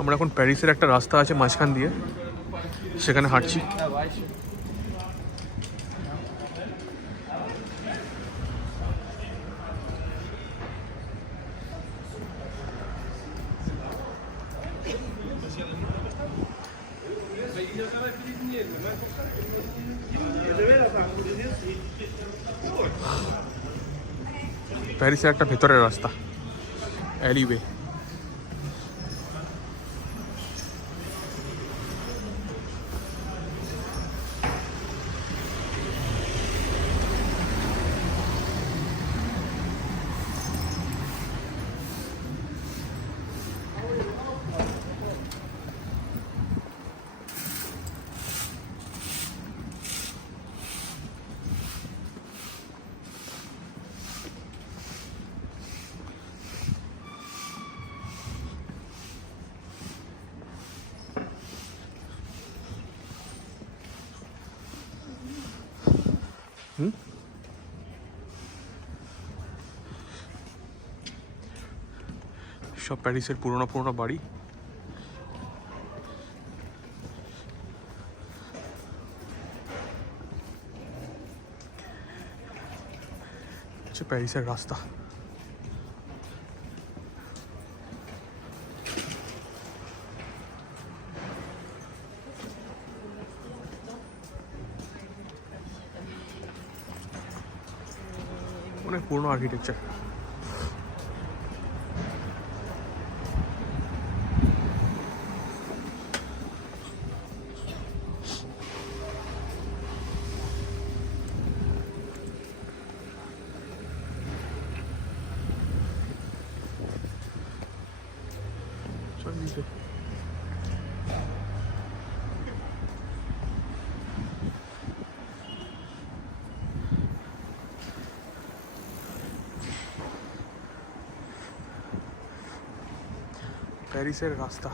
আমরা এখন প্যারিসের একটা রাস্তা আছে মাঝখান দিয়ে, সেখানে হাঁটছি। প্যারিসের একটা ভেতরের রাস্তা, অ্যালিওয়ে। সব প্যারিসের পুরোনো পুরোনো বাড়ি। প্যারিসের রাস্তা। অনেক পুরোনো আর্কিটেকচার। প্যারিসের রাস্তা।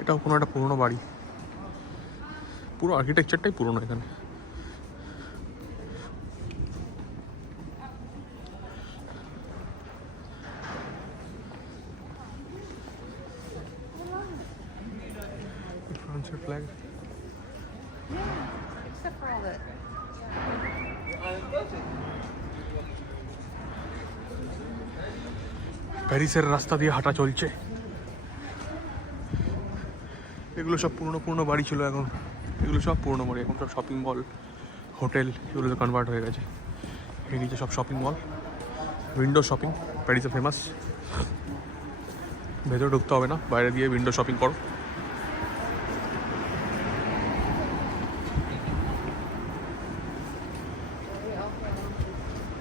এটাও কোনো একটা পুরোনো বাড়ি, পুরো আর্কিটেকচারটাই পুরোনো এখানে। ফ্রান্সের ফ্ল্যাগ। প্যারিসের রাস্তা দিয়ে হাঁটা চলছে। এগুলো সব পুরনো পুরনো বাড়ি ছিল, এখন এগুলো সব পুরনো বাড়ি, এখন সব শপিং মল, হোটেল এগুলোতে কনভার্ট হয়ে গেছে। এই নিচে সব শপিং মল, উইন্ডো শপিং প্যারিসে ফেমাস। ভেতরে ঢুকতে হবে না, বাইরে দিয়ে উইন্ডো শপিং করো।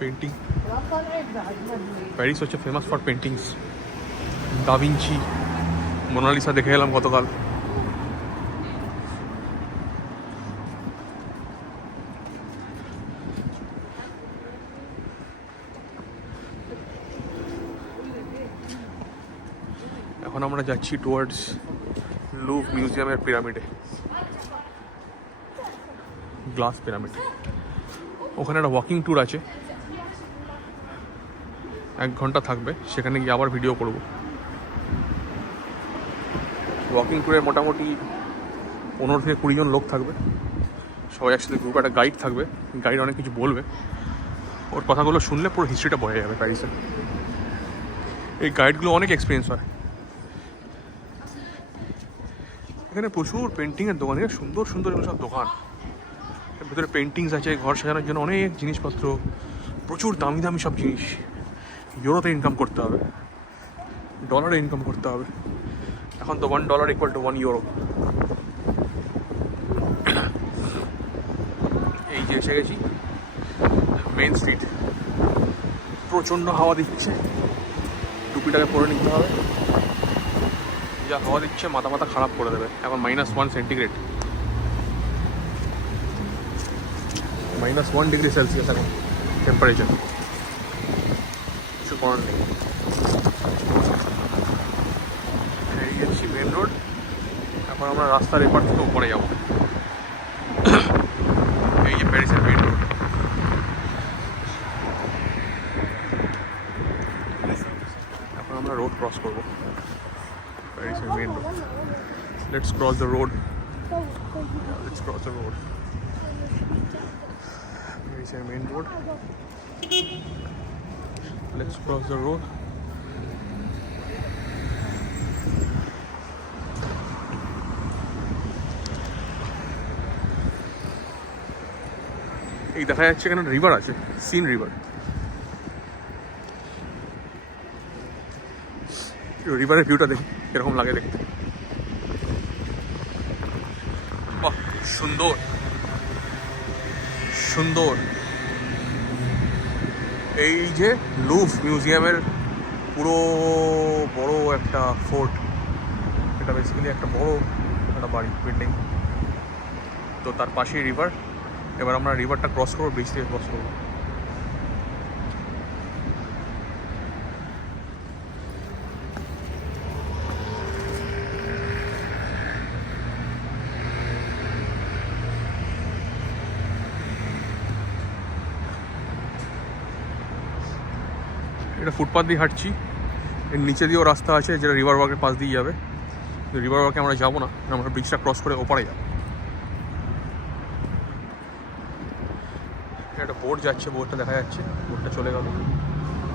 পেন্টিং, প্যারিস হচ্ছে famous for paintings. Da Vinci, Mona Lisa দেখে এলাম গতকাল। এখন আমরা যাচ্ছি টুয়ার্ডস লুভ মিউজিয়ামের পিরামিডে, গ্লাস পিরামিড। ওখানে একটা ওয়াকিং ট্যুর আছে, 1 ঘন্টা থাকবে, সেখানে গিয়ে আবার ভিডিও করব। ওয়াকিং ট্যুরে মোটামুটি 15 থেকে 20 জন লোক থাকবে, সবাই একসাথে গ্রুপে। একটা গাইড থাকবে, গাইড অনেক কিছু বলবে, ওর কথাগুলো শুনলে পুরো হিস্ট্রিটা বোঝা যাবে প্যারিসের। এই গাইডগুলো অনেক এক্সপিরিয়েন্স হয়। এখানে প্রচুর পেন্টিংয়ের দোকান, এখানে সুন্দর সুন্দর এগুলো সব দোকান। এর ভিতরে পেন্টিংস আছে, ঘর সাজানোর জন্য অনেক জিনিসপত্র, প্রচুর দামি দামি সব জিনিস। ইউরোতে ইনকাম করতে হবে, ডলারে ইনকাম করতে হবে। এখন তো $1 = 1 ইউরো। এই যে এসে গেছি মেইন স্ট্রিট। প্রচণ্ড হাওয়া দিচ্ছে, টুপিটাকে পরে নিতে হবে। যা হাওয়া দিচ্ছে মাথা মাথা খারাপ করে দেবে। এখন -1 সেন্টিগ্রেড, -1 ডিগ্রি সেলসিয়াস এখন টেম্পারেচার। কিছু করার নেই। এই যাচ্ছি মেন রোড, এখন আমরা রাস্তার এপার থেকে উপরে যাবো। এই যে প্যারিসের মেন রোড। এখন আমরা রোড ক্রস করবো, প্যারিসের main road. Let's cross the road, let's cross the road. প্যারিসের main road, let's cross the road. এই দেখা যাচ্ছে এখানে রিভার আছে, সিন রিভার। রিভারের ভিউটা দেখি এরকম লাগে দেখতে। বাহ, সুন্দর সুন্দর। এই যে লুভ মিউজিয়ামের পুরো বড় একটা ফোর্ট, এটা বেসিক্যালি একটা বড় একটা বাড়ি, বিল্ডিং। তো তার পাশেই রিভার। এবার আমরা রিভারটা ক্রস করবো, ব্রিজ থেকে ক্রস করবো। এটা ফুটপাথ দিয়ে হাঁটছি, এর নিচে দিয়েও রাস্তা আছে যেটা রিভার ওয়াকের পাশ দিয়ে যাবে। রিভার ওয়াকে আমরা যাবো না, আমরা ব্রিজটা ক্রস করে ওপারে যাবো। একটা বোট যাচ্ছে, বোটটা দেখা যাচ্ছে, বোটটা চলে গেল।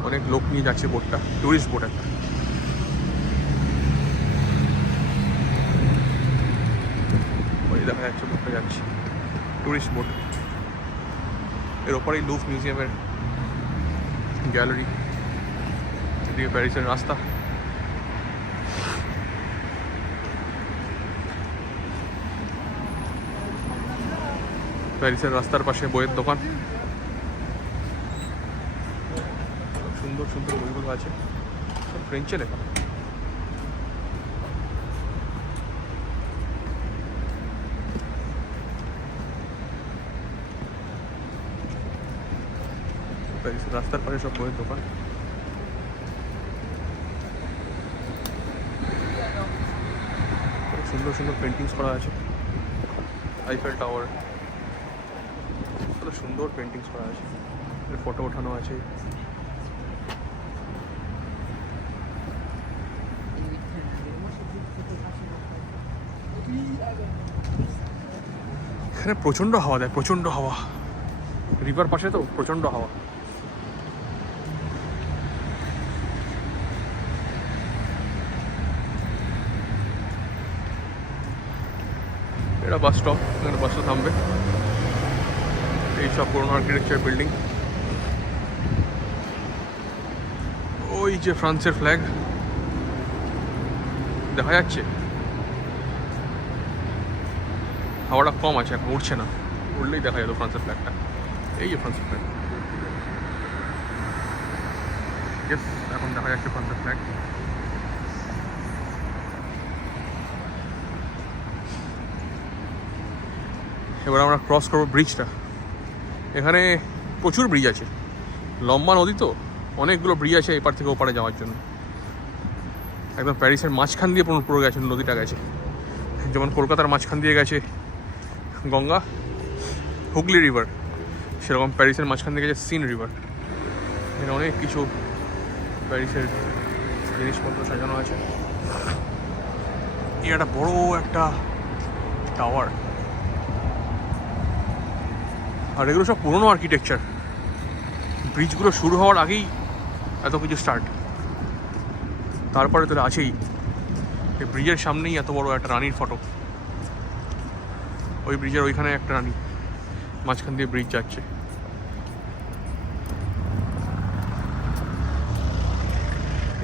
অনেক লোক নিয়ে যাচ্ছে বোটটা, টুরিস্ট বোট একটা। ওই দেখা যাচ্ছে বোটটা যাচ্ছে, টুরিস্ট বোট। এর ওপরেই লুভ মিউজিয়ামের গ্যালারি, এদিকে প্যারিসের রাস্তা। প্যারিসের রাস্তার পাশে বইয়ের দোকান, সুন্দর সুন্দর বইগুলো আছে, সব ফ্রেঞ্চে লেখা। প্যারিসের রাস্তার পাশে সব বইয়ের দোকান। সুন্দর সুন্দর পেন্টিংস করা আছে, আইফেল টাওয়ার, কত সুন্দর পেন্টিংস করা আছে, ফটো ওঠানো আছে। এখানে প্রচণ্ড হাওয়া দেয়, প্রচণ্ড হাওয়া। রিভার পাশে তো প্রচণ্ড হাওয়া। এটা বাস স্টপ, এখানে বাসটা থামবে। এইসব পুরোনো আর্কিটেকচার বিল্ডিং। ওই যে ফ্রান্সের ফ্ল্যাগ দেখা যাচ্ছে। হাওয়াটা কম আছে, এখন উঠছে না, উঠলেই দেখা যেত ফ্রান্সের ফ্ল্যাগটা। এই যে ফ্রান্সের ফ্ল্যাগ, এখন দেখা যাচ্ছে ফ্রান্সের ফ্ল্যাগ। এবার আমরা ক্রস করবো ব্রিজটা। এখানে প্রচুর ব্রিজ আছে, লম্বা নদী তো, অনেকগুলো ব্রিজ আছে এপার থেকে ওপারে যাওয়ার জন্য। একদম প্যারিসের মাঝখান দিয়ে পুরো গেছে নদীটা, গেছে যেমন কলকাতার মাঝখান দিয়ে গেছে গঙ্গা, হুগলি রিভার, সেরকম প্যারিসের মাঝখান দিয়ে গেছে সিন রিভার। এখানে অনেক কিছু প্যারিসের জিনিসপত্র সাজানো আছে। এই একটা বড় একটা টাওয়ার, আর এগুলো সব পুরোনো আর্কিটেকচার। ব্রিজগুলো শুরু হওয়ার আগেই এত কিছু স্টার্ট, তারপরে তো আছেই। এই ব্রিজের সামনেই এত বড় একটা রানীর ফটো, ওই ব্রিজের ওইখানে একটা রানী, মাঝখান দিয়ে ব্রিজ যাচ্ছে।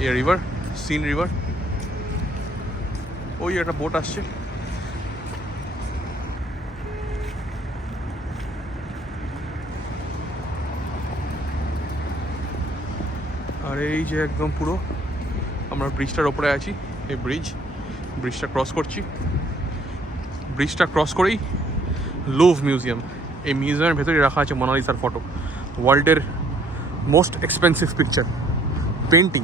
এই রিভার, সিন রিভার। ওই একটা বোট আসছে। আর এই যে একদম পুরো আমরা ব্রিজটার ওপরে আছি, এই ব্রিজটা ক্রস করছি। ব্রিজটা ক্রস করেই লুভ মিউজিয়াম। এই মিউজিয়ামের ভেতরে রাখা আছে মোনালিসার ফটো, ওয়ার্ল্ডের মোস্ট এক্সপেন্সিভ পিকচার পেন্টিং।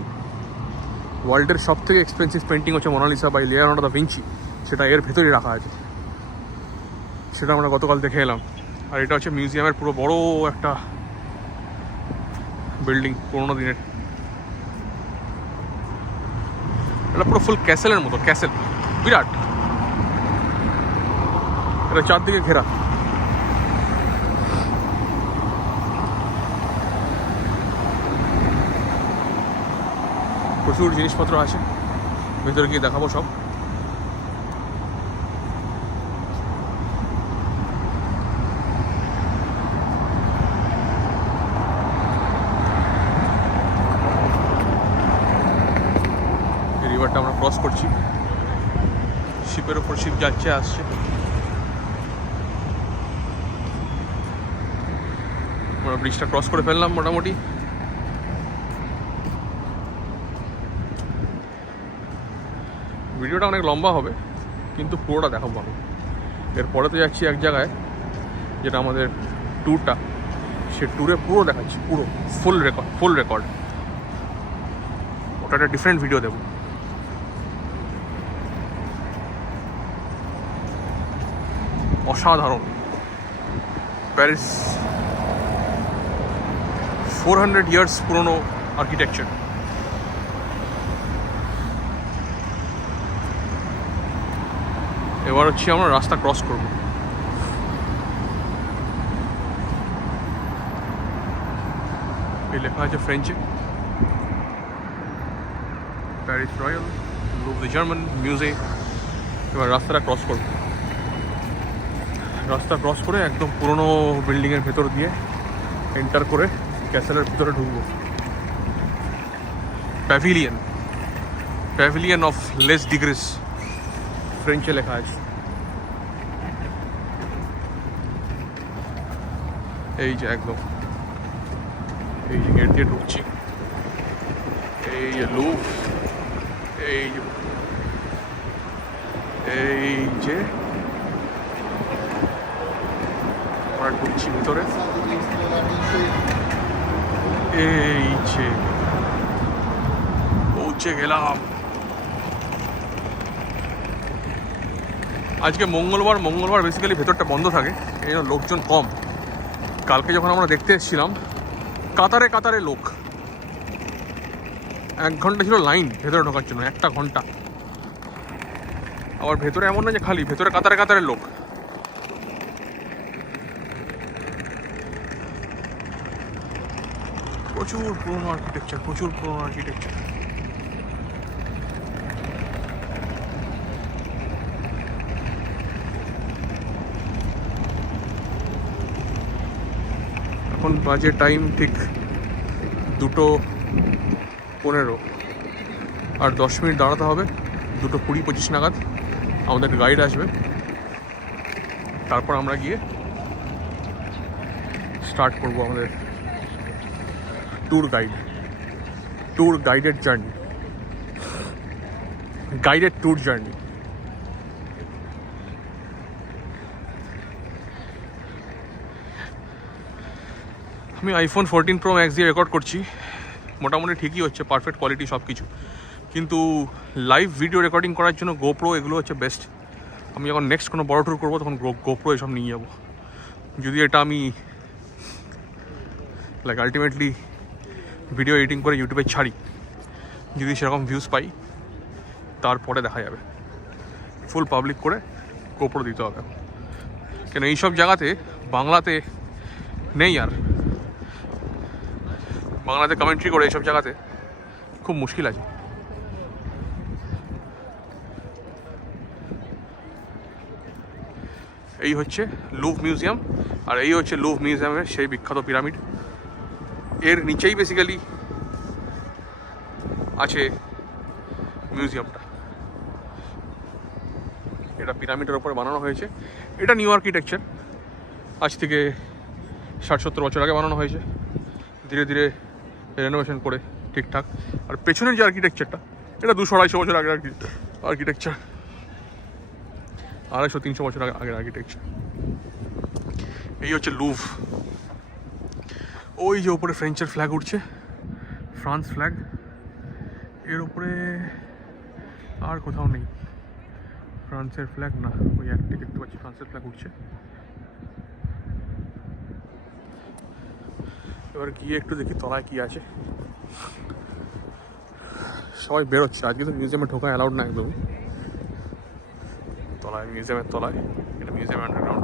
ওয়ার্ল্ডের সব থেকে এক্সপেন্সিভ পেন্টিং হচ্ছে Mona Lisa by Leonardo da Vinci. সেটা এর ভেতরেই রাখা আছে, সেটা আমরা গতকাল দেখে এলাম। আর এটা হচ্ছে মিউজিয়ামের পুরো বড় একটা বিল্ডিং, পুরোনো দিনের। এটা পুরো ফুল ক্যাসেলের মতো, ক্যাসেল বিরাট, এটা চারদিকে ঘেরা। প্রচুর জিনিসপত্র আছে, ভেতরে গিয়ে দেখাবো সব। এই রিভারটা আমরা ক্রস করছি, শিপের ওপর শিপ যাচ্ছে আসছে। আমরা ব্রিজটা ক্রস করে ফেললাম মোটামুটি। ভিডিওটা অনেক লম্বা হবে কিন্তু পুরোটা দেখাবো আমি। এরপরে তো যাচ্ছি এক জায়গায়, যেটা আমাদের ট্যুরটা, সে ট্যুরে পুরো দেখাচ্ছি, পুরো ফুল রেকর্ড। ওটা একটা ডিফারেন্ট ভিডিও দেবো। অসাধারণ প্যারিস, 400 ইয়ার্স পুরনো আর্কিটেকচার। এবার হচ্ছে আমরা রাস্তা ক্রস করব। এই লেখা আছে ফ্রেঞ্চে, প্যারিস রয়্যাল, লুভরে জার্মান মিউজে। এবার রাস্তাটা ক্রস করব। রাস্তা ক্রস করে একদম পুরনো বিল্ডিংয়ের ভেতর দিয়ে এন্টার করে ক্যাসেলের ভিতরে ঢুকবো। প্যাভিলিয়ন অফ লেস ডিগ্রিস, ফ্রেঞ্চে লেখা আছে। এই যে একদম, এই যে গেট দিয়ে ঢুকছি, এই যে লুভ, এই যে আমরা ঢুকছি ভিতরে। এই যে পৌঁছে গেলাম। আজকে মঙ্গলবার বেসিক্যালি ভেতরটা বন্ধ থাকে, এই জন্য লোকজন কম। কালকে যখন আমরা দেখতে এসেছিলাম, কাতারে কাতারে লোক, 1 ঘন্টা ছিল লাইন ভেতরে ঢোকার জন্য, 1 ঘন্টা। আবার ভেতরে এমন না যে খালি, ভেতরে কাতারে কাতারে লোক। প্রচুর পুরনো আর্কিটেকচার। এখন বাজে টাইম ঠিক 2:15, আর 10 মিনিট দাঁড়াতে হবে। 2:20-25 নাগাদ আমাদের গাইড আসবে, তারপর আমরা গিয়ে স্টার্ট করবো আমাদের গাইডেড ট্যুর জার্নি। আমি আইফোন 14 Pro Max দিয়ে রেকর্ড করছি, মোটামুটি ঠিকই হচ্ছে, পারফেক্ট কোয়ালিটি সব কিছু। কিন্তু লাইভ ভিডিও রেকর্ডিং করার জন্য গোপ্রো এগুলো হচ্ছে বেস্ট। আমি যখন নেক্সট কোনো বড় ট্যুর করবো তখন গোপ্রো এসব নিয়ে যাবো। যদি এটা আমি আলটিমেটলি ভিডিও এডিটিং করে ইউটিউবে ছাড়ি, যদি সেরকম ভিউজ পাই, তারপরে দেখা যাবে। ফুল পাবলিক করে গোপ্রো দিতে হবে, কেন এইসব জায়গাতে বাংলাতে নেই। আর বাংলাতে কমেন্ট্রি করে এইসব জায়গাতে খুব মুশকিল আছে। এই হচ্ছে লুভ মিউজিয়াম, আর এই হচ্ছে লুভ মিউজিয়ামের সেই বিখ্যাত পিরামিড। এর নিচেই বেসিক্যালি আছে মিউজিয়ামটা। এটা পিরামিডের ওপরে বানানো হয়েছে। এটা নিউ আর্কিটেকচার, আজ থেকে 60-70 বছর আগে বানানো হয়েছে, ধীরে ধীরে রেনোভেশন করে ঠিকঠাক। আর পেছনের যে আর্কিটেকচারটা, এটা 200-250 বছর আগের আর্কিটেকচার, 250-300 বছর আগের আর্কিটেকচার। এই হচ্ছে লুভ। ওই যে ওপরে ফ্রেঞ্চের ফ্ল্যাগ উঠছে, ফ্রান্স ফ্ল্যাগ। এর উপরে আর কোথাও নেই ফ্রান্সের ফ্ল্যাগ না, ওই একটি দেখতে পাচ্ছি ফ্রান্সের ফ্ল্যাগ উঠছে। এবার গিয়ে একটু দেখি তলায় কি আছে। সবাই বেরোচ্ছে, আজকে তো মিউজিয়ামে ঢোকা অ্যালাউড না একদম। তলায়, মিউজিয়ামের তলায়, এটা মিউজিয়াম আন্ডারগ্রাউন্ড।